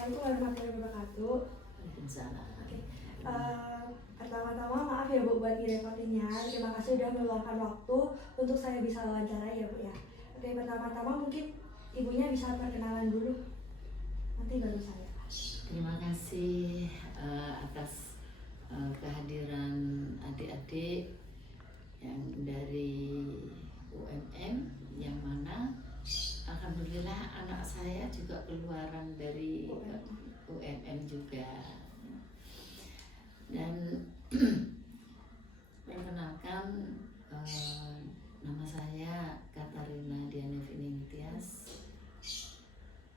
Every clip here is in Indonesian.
Assalamualaikum warahmatullahi wabarakatuh. Waalaikumsalam. Oke. Pertama-tama maaf ya Bu buat ngerepotinnya. Terima kasih sudah meluangkan waktu untuk saya bisa wawancara ya Bu ya. Oke, pertama-tama mungkin ibunya bisa perkenalan dulu. Nanti baru saya. Terima kasih atas kehadiran adik-adik yang dari UMM, yang mana alhamdulillah anak saya juga keluaran dari UMM juga. Dan perkenalkan, nama saya Katarina Dianevinintias,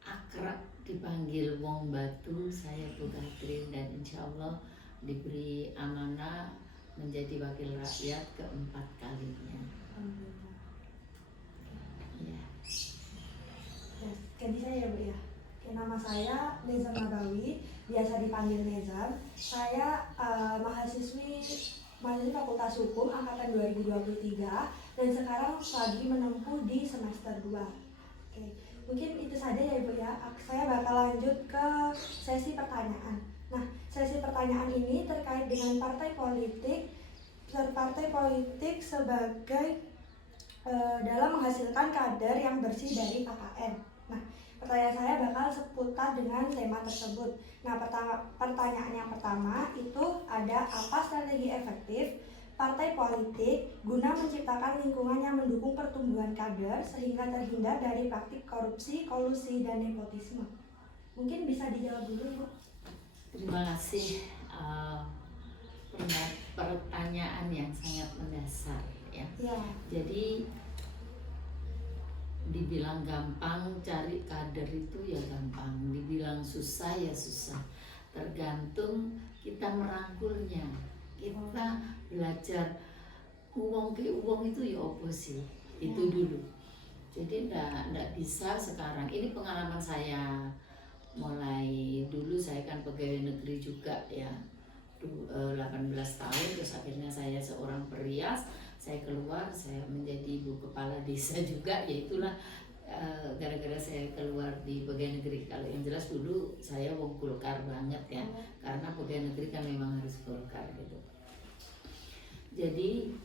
akrab dipanggil Wong Batu. Saya Bu Katrin, dan insya Allah diberi amanah menjadi wakil rakyat keempat kalinya. Ya. Ganti saya ya Bu ya. Oke, nama saya Nezam Nabawi, biasa dipanggil Nezam. Saya mahasiswi Fakultas Hukum angkatan 2023 dan sekarang lagi menempuh di semester 2. Oke, mungkin itu saja ya Ibu ya. Saya bakal lanjut ke sesi pertanyaan. Nah, sesi pertanyaan ini terkait dengan partai politik sebagai dalam menghasilkan kader yang bersih dari KKN. Nah, pertanyaan saya bakal seputar dengan tema tersebut. Nah, pertanyaan yang pertama itu ada, apa strategi efektif partai politik guna menciptakan lingkungan yang mendukung pertumbuhan kader sehingga terhindar dari praktik korupsi, kolusi, dan nepotisme? Mungkin bisa dijawab dulu Ibu. Terima kasih, pertanyaan yang sangat mendasar ya. Ya. Jadi dibilang gampang cari kader itu ya gampang, dibilang susah ya susah, tergantung kita merangkulnya. Kita belajar uang ke uang itu ya apa sih, itu dulu. Jadi ndak bisa sekarang. Ini pengalaman saya, mulai dulu saya kan pegawai negeri juga ya, 18 tahun, terus akhirnya saya seorang perias. Saya keluar, saya menjadi ibu kepala desa juga, yaitulah gara-gara saya keluar di pegawai negeri. Kalau yang jelas dulu saya wong Golkar banget ya, karena pegawai negeri kan memang harus Golkar gitu. Jadi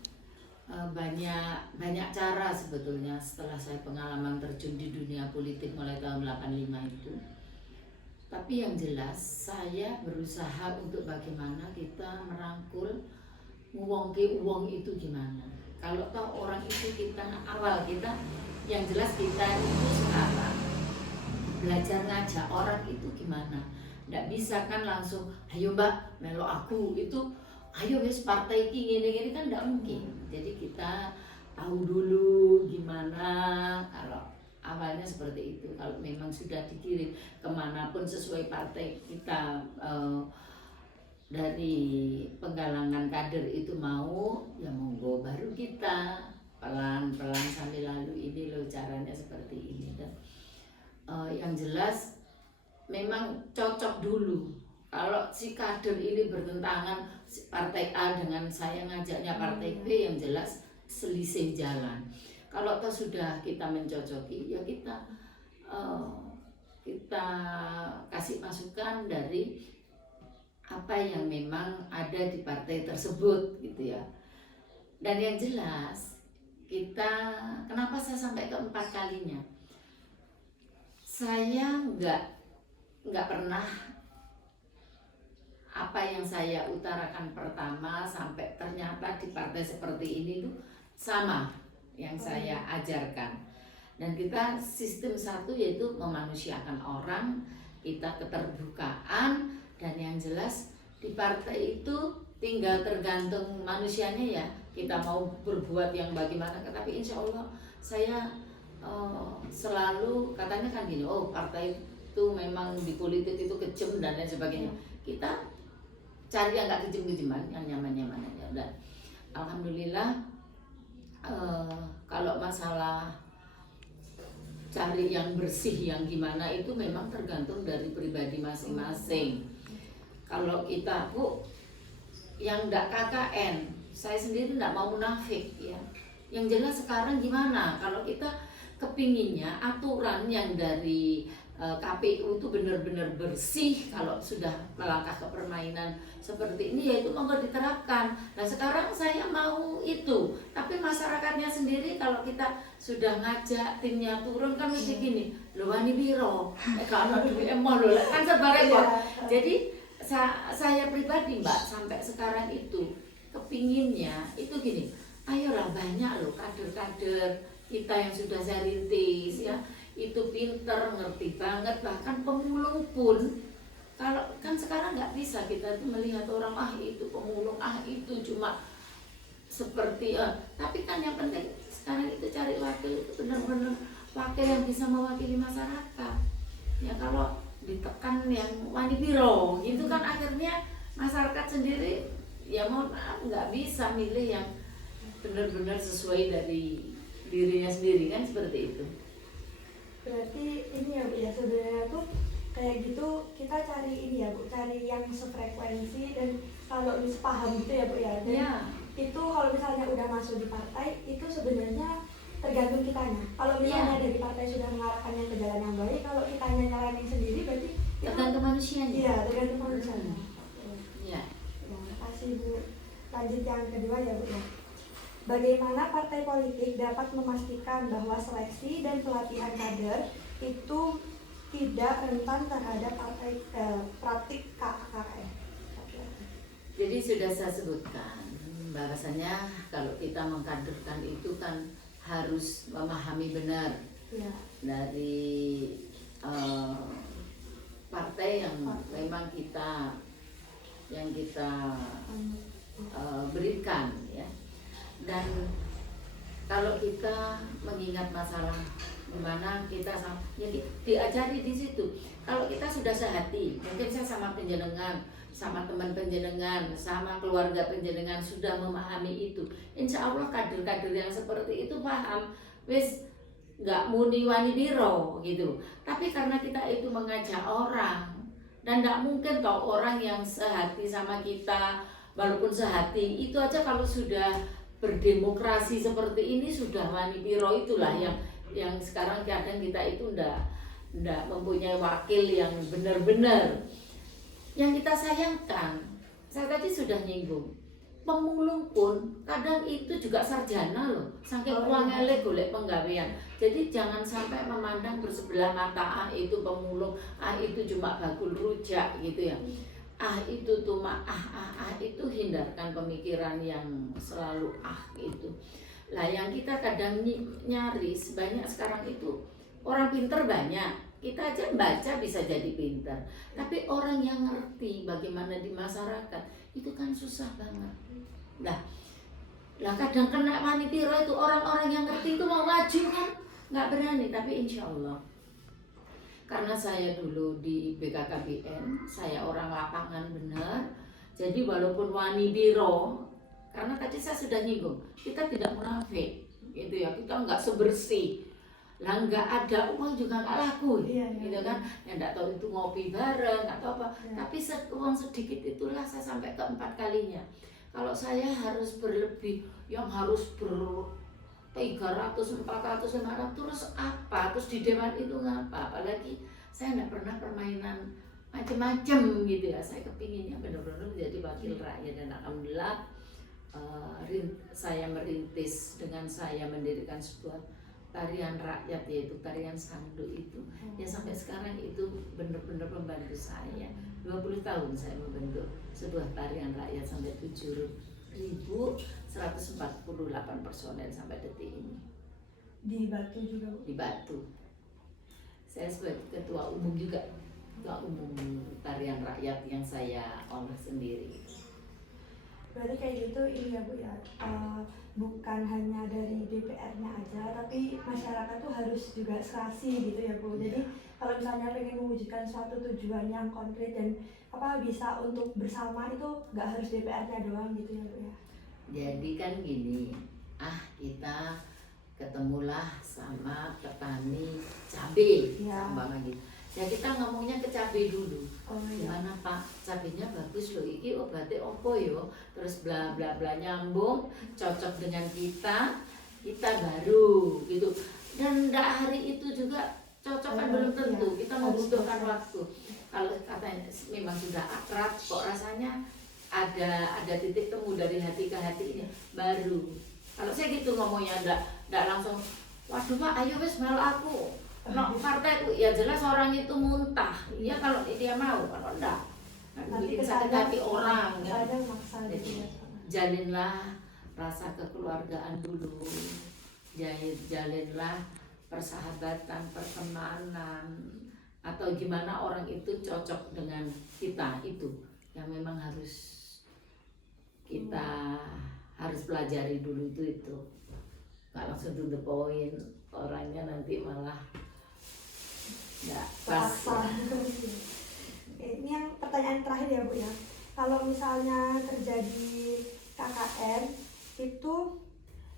banyak cara sebetulnya setelah saya pengalaman terjun di dunia politik mulai tahun 85 itu. Tapi yang jelas saya berusaha untuk bagaimana kita merangkul uang ke uang itu gimana. Kalau tahu orang itu kita awal kita, yang jelas kita itu sekarang belajar ngajak orang itu gimana. Nggak bisa kan langsung, ayo mbak melo aku itu, ayo wes partai ini kan nggak mungkin. Jadi kita tahu dulu gimana. Kalau awalnya seperti itu, kalau memang sudah dikirim kemanapun sesuai partai kita, dari penggalangan kader itu mau, ya monggo, baru kita pelan-pelan sambil lalu ini loh caranya seperti ini. Dan yang jelas memang cocok dulu. Kalau si kader ini bertentangan, partai A dengan saya ngajaknya partai B, yang jelas selisih jalan. Kalau toh sudah kita mencocoki, ya kita kasih masukan dari apa yang memang ada di partai tersebut gitu ya. Dan yang jelas kita, kenapa saya sampai keempat kalinya, saya nggak pernah apa yang saya utarakan pertama sampai ternyata di partai seperti ini tuh sama yang saya ajarkan. Dan kita sistem satu, yaitu memanusiakan orang, kita keterbukaan. Dan yang jelas di partai itu tinggal tergantung manusianya ya, kita mau berbuat yang bagaimana. Tapi insya Allah saya selalu katanya kan gini, oh partai itu memang di politik itu kejam dan lain sebagainya. Kita cari yang nggak kejam-kejaman, yang nyaman-nyaman aja. Dan alhamdulillah kalau masalah cari yang bersih yang gimana itu memang tergantung dari pribadi masing-masing. Kalau kita Bu yang enggak KKN, saya sendiri enggak mau munafik ya. Yang jelas sekarang gimana kalau kita kepinginnya aturan yang dari KPU itu benar-benar bersih. Kalau sudah melangkah ke permainan seperti ini, ya itu monggo diterapkan. Nah sekarang saya mau itu, tapi masyarakatnya sendiri kalau kita sudah ngajak timnya turun kan mesti gini, lho wani biro, kalau duit emol lho, kan serba repot. Jadi saya pribadi Mbak sampai sekarang itu kepinginnya itu gini, ayolah banyak loh kader-kader kita yang sudah saya rintis ya, itu pinter, ngerti banget, bahkan pemulung pun. Kalau kan sekarang nggak bisa kita tuh melihat orang itu pemulung, itu cuma seperti tapi kan yang penting sekarang itu cari wakil itu benar-benar wakil yang bisa mewakili masyarakat. Ya kalau ditekan yang wani biro gitu kan akhirnya masyarakat sendiri ya mohon maaf nggak bisa milih yang benar-benar sesuai dari dirinya sendiri kan seperti itu. Berarti ini ya Bu ya, sebenarnya tuh kayak gitu kita cari ini ya Bu, cari yang sefrekuensi dan kalau sepaham gitu ya Bu ya. Dan Ya. itu kalau misalnya udah masuk di partai itu sebenarnya tergantung kitanya. Kalau misalnya dari partai sudah mengarahkannya ke jalan yang baik, kalau kitanya nyaranin sendiri berarti Tergantung manusianya. Iya, tergantung manusianya. Ya. Terima kasih Bu. Lanjut yang kedua ya Bu ya. Bagaimana partai politik dapat memastikan bahwa seleksi dan pelatihan kader itu tidak rentan terhadap praktik KKN? Jadi sudah saya sebutkan bahwasanya kalau kita mengkaderkan itu kan harus memahami benar Ya. dari partai yang memang kita berikan ya. Dan kalau kita mengingat masalah gimana kita jadi diajari di situ. Kalau kita sudah sehati, mungkin saya sama penjenengan, sama teman penjenengan, sama keluarga penjenengan sudah memahami itu. Insya Allah kader-kader yang seperti itu paham, wis nggak muni wani biro gitu. Tapi karena kita itu mengajak orang dan nggak mungkin toh orang yang sehati sama kita, walaupun sehati itu aja kalau sudah berdemokrasi seperti ini sudah wani biro itulah yang sekarang kadang kita itu ndak mempunyai wakil yang benar-benar. Yang kita sayangkan, saya tadi sudah nyinggung, pemulung pun kadang itu juga sarjana loh, saking uangnya golek penggawean. Jadi jangan sampai memandang bersebelah mata, itu pemulung, itu cuma bakul rujak gitu ya. Itu tuh itu hindarkan pemikiran yang selalu itu. Lah yang kita kadang nyaris banyak sekarang itu orang pinter banyak, kita aja baca bisa jadi pinter, tapi orang yang ngerti bagaimana di masyarakat itu kan susah banget. Lah kadang kena wani piro itu orang-orang yang ngerti itu mau maju kan nggak berani. Tapi insya Allah karena saya dulu di BKKBN, saya orang lapangan benar. Jadi walaupun wani biro, karena tadi saya sudah nyinggung, kita tidak munafik, gitu ya. Kita nggak sebersih, lah nggak ada uang juga nggak laku, gitu kan. Yang nggak tahu itu ngopi bareng atau apa. Tapi uang sedikit itulah saya sampai ke 4 kalinya. Kalau saya harus berlebih, yang harus 300, 400, 500 terus apa? Terus di dewan itu ngapa? Apalagi saya tidak pernah permainan macam-macam gitu ya. Saya kepinginnya benar-benar menjadi wakil rakyat dan alhamdulillah saya merintis dengan saya mendirikan sebuah tarian rakyat yaitu tarian Sandu itu. Ya sampai sekarang itu benar-benar membantu saya. 20 tahun saya membentuk sebuah tarian rakyat sampai 7.148 personel sampai detik ini. Di Batu juga Bu? Di Batu. Saya sebagai ketua umum juga, ketua umum tarian rakyat yang saya olah sendiri. Berarti kayak gitu ini ya Bu ya, bukan hanya dari DPR-nya aja, tapi masyarakat tuh harus juga serasi gitu ya Bu. Jadi kalau misalnya pengen mewujudkan suatu tujuan yang konkret dan bisa untuk bersama itu nggak harus DPR-nya doang gitu ya Bu ya. Jadi kan gini, kita ketemulah sama petani cabai, sama lagi. Ya kita ngomongnya ke cabai dulu. Gimana Pak, cabainya bagus loh, ini obatnya opo yo, terus bla bla bla nyambung, cocok dengan kita baru gitu. Dan hari itu juga cocok kan belum tentu, Iya, kita harus membutuhkan proses. waktu. Kalau katanya memang sudah akrab, kok rasanya ada titik temu dari hati ke hati ini baru. Kalau saya gitu ngomongnya, enggak langsung, waduh Pak, ayo wes melu aku, no partaiku, ya jelas orang itu muntah. Iya kalau dia mau, kalau enggak, Nanti bikin sakit hati orang. Ya. kesannya maksa gitu ya. Jalinlah rasa kekeluargaan dulu, jalinlah persahabatan, pertemanan, atau gimana orang itu cocok dengan kita, itu yang memang harus kita harus pelajari dulu, itu nggak langsung to the point, orangnya nanti malah nggak pas. Paksa. Oke, ini yang pertanyaan terakhir ya Bu ya. Kalau misalnya terjadi KKN, itu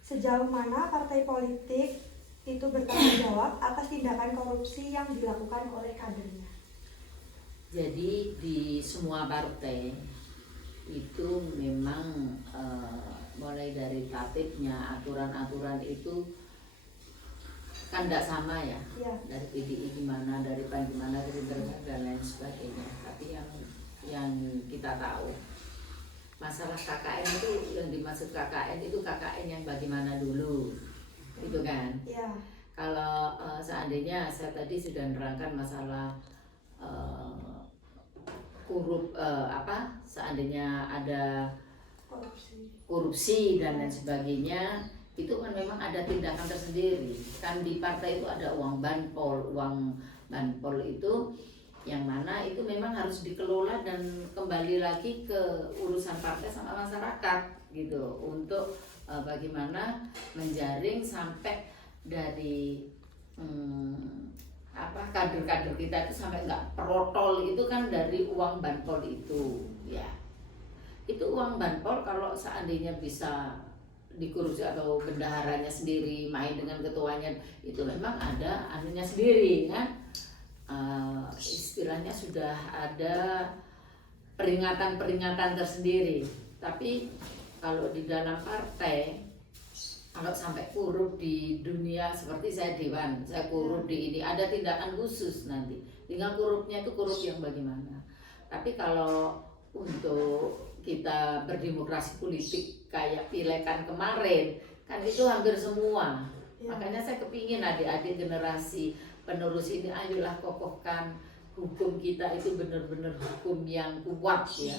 sejauh mana partai politik itu bertanggung jawab atas tindakan korupsi yang dilakukan oleh kadernya? Jadi di semua partai itu memang mulai dari tatipnya, aturan-aturan itu kan tidak sama ya. Iya. Dari PDI gimana, dari PAN gimana, dari Gerindra dan lain sebagainya. Tapi yang kita tahu masalah KKN itu, yang dimaksud KKN itu KKN yang bagaimana dulu, gitu kan? Iya. Kalau seandainya saya tadi sudah nerangkan masalah seandainya ada korupsi dan lain sebagainya, itu kan memang ada tindakan tersendiri. Kan di partai itu ada uang banpol itu yang mana itu memang harus dikelola dan kembali lagi ke urusan partai sama masyarakat gitu, untuk bagaimana menjaring sampai dari kader-kader kita itu sampai nggak perotol, itu kan dari uang banpol itu ya. Itu uang banpol kalau seandainya bisa dikorupsi atau bendaharanya sendiri main dengan ketuanya, itu memang ada anunya sendiri kan. Istilahnya sudah ada peringatan-peringatan tersendiri. Tapi kalau di dalam partai, kalau sampai korup di dunia seperti saya dewan, saya korup di ini, ada tindakan khusus nanti. Tinggal korupnya itu korup yang bagaimana. Tapi kalau untuk kita berdemokrasi politik kayak pilekan kemarin, kan itu hampir semua. Ya. Makanya saya kepingin adik-adik generasi penerus ini, ayolah kokohkan hukum kita itu benar-benar hukum yang kuat ya.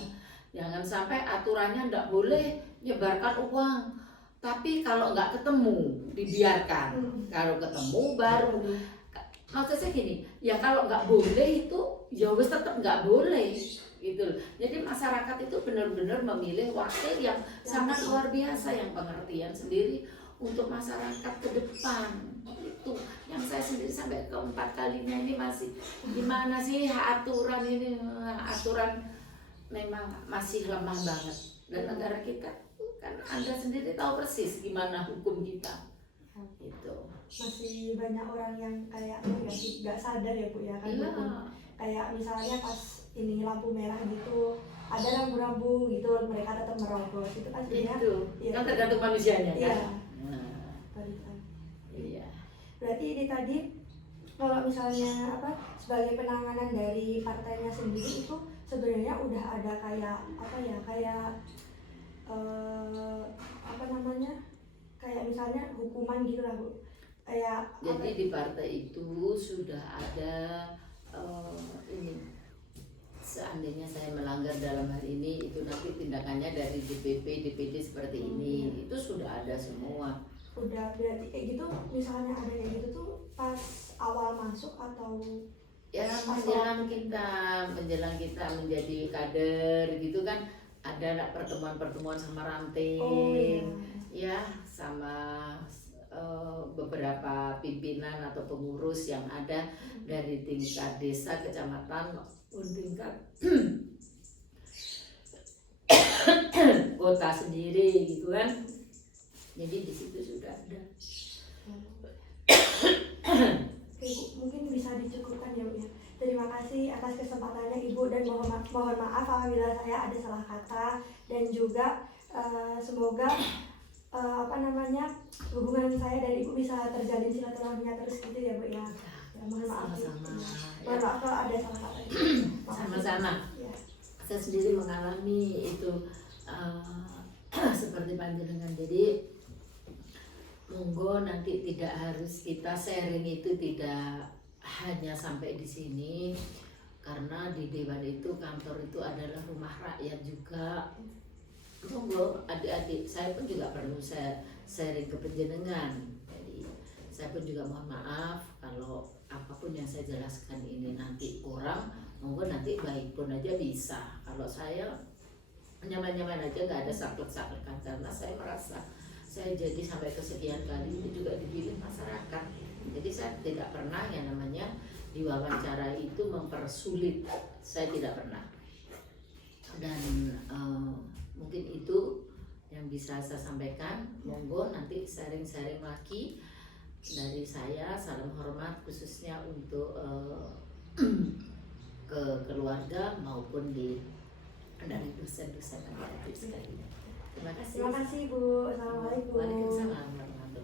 Jangan sampai aturannya nggak boleh nyebarkan uang, tapi kalau nggak ketemu dibiarkan. Kalau ketemu baru. Maksudnya gini, ya kalau nggak boleh itu ya wis tetap nggak boleh gitu. Jadi masyarakat itu benar-benar memilih wakil yang sangat luar biasa, yang pengertian sendiri untuk masyarakat ke depan. Itu yang saya sendiri sampai keempat kalinya ini masih gimana sih aturan ini, aturan memang masih lemah banget. Dan negara kita kan Anda sendiri tahu persis gimana hukum kita itu. Masih banyak orang yang kayak nggak sadar ya Bu ya kan. Iya. Kayak misalnya pas ini lampu merah gitu, ada rambu-rambu gitu, mereka tetap merobos, itu kan sebenarnya Itu ya, kan tergantung manusianya iya. kan. Nah, Balik lagi. iya. Berarti ini tadi kalau misalnya sebagai penanganan dari partainya sendiri itu sebenarnya udah ada kayak kayak misalnya hukuman gitu lah Bu, kayak Jadi di partai itu sudah ada ini, seandainya saya melanggar dalam hal ini, itu nanti tindakannya dari DPP, DPD seperti ini, itu sudah ada semua. udah. Berarti kayak gitu, misalnya ada kayak gitu tuh pas awal masuk atau Ya menjelang kita menjadi kader gitu kan, ada pertemuan-pertemuan sama ranting, ya sama beberapa pimpinan atau pengurus yang ada dari tingkat desa, kecamatan maupun tingkat kota sendiri gitu kan. Jadi di situ sudah ada. Oke, Bu, mungkin bisa dicukupkan ya Bu ya. Terima kasih atas kesempatannya Ibu, dan mohon maaf apabila saya ada salah kata, dan juga semoga hubungan saya dan Ibu bisa terjalin silaturahminya terus gitu ya Bu ya. Mohon maaf. Sama-sama. Mohon maaf kalau ada salah kata. Sama-sama. Ya. Saya sendiri mengalami itu seperti panjenengan. Jadi monggo nanti tidak harus kita sharing itu tidak hanya sampai di sini, karena di Dewan itu kantor itu adalah rumah rakyat juga. Monggo adik-adik, saya pun juga perlu saya sharing ke panjenengan. Jadi saya pun juga mohon maaf kalau apapun yang saya jelaskan ini nanti kurang, monggo nanti baik pun aja bisa. Kalau saya nyaman-nyaman aja, nggak ada saklek-saklekan, karena saya merasa saya jadi sampai kesekian kali ini juga dipilih masyarakat. Jadi saya tidak pernah yang namanya diwawancara itu mempersulit, saya tidak pernah. Dan mungkin itu yang bisa saya sampaikan. Monggo nanti sharing-sharing lagi dari saya. Salam hormat khususnya untuk ke keluarga maupun dari dosen-dosen adik-adik sekalian. Terima kasih. Terima kasih Bu. Assalamualaikum. Waalaikumsalam.